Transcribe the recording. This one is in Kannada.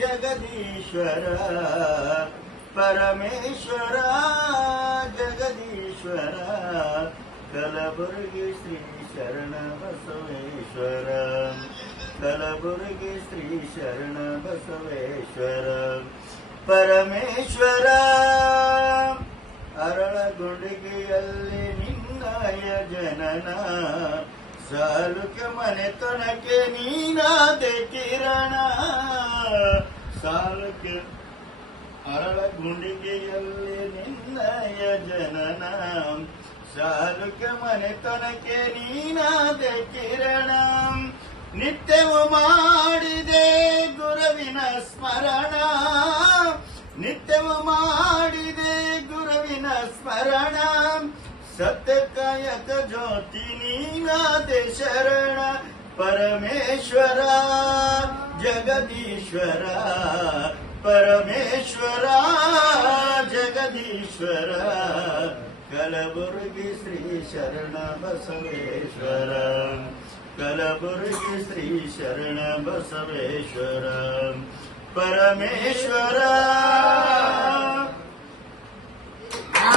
ಜಗದೀಶ್ವರ ಪರಮೇಶ್ವರ ಜಗದೀಶ್ವರ ಕಲಬುರಗಿ ಶ್ರೀ ಶರಣ ಬಸವೇಶ್ವರ ಕಲಬುರಗಿ ಶ್ರೀ ಶರಣ ಬಸವೇಶ್ವರ ಪರಮೇಶ್ವರ ಅರಳಗುಂಡಿಗೆಯಲ್ಲಿ ನಿನ್ನಯ ಜನನ ಸಾಲುಕೆ ಮನೆತನಕ್ಕೆ ನೀನಾದೆ ಕಿರಣ ಸಾಲುಕೆ ಅರಳಗುಂಡಿಗೆಯಲ್ಲಿ ನಿನ್ನಯ ಜನನ ಸಾಲುಕೆ ಮನೆತನಕ್ಕೆ ನೀನಾದೆ ಕಿರಣ ನಿತ್ಯವೂ ಮಾಡಿದೆ ಗುರುವಿನ ಸ್ಮರಣ ನಿತ್ಯವೂ ಮಾಡಿದೆ ಗುರುವಿನ ಸ್ಮರಣ ಸತ್ಯಕಾಯಕ ಜ್ಯೋತಿ ನೀನಾದೆ ಶರಣ ಪರಮೇಶ್ವರ ಜಗದೀಶ್ವರ ಪರಮೇಶ್ವರ ಜಗದೀಶ್ವರ ಕಲಬುರಗಿ ಶ್ರೀ ಶರಣ ಬಸವೇಶ್ವರ ಕಲಬುರಗಿ ಶ್ರೀ ಶರಣ ಬಸವೇಶ್ವರ ಪರಮೇಶ್ವರ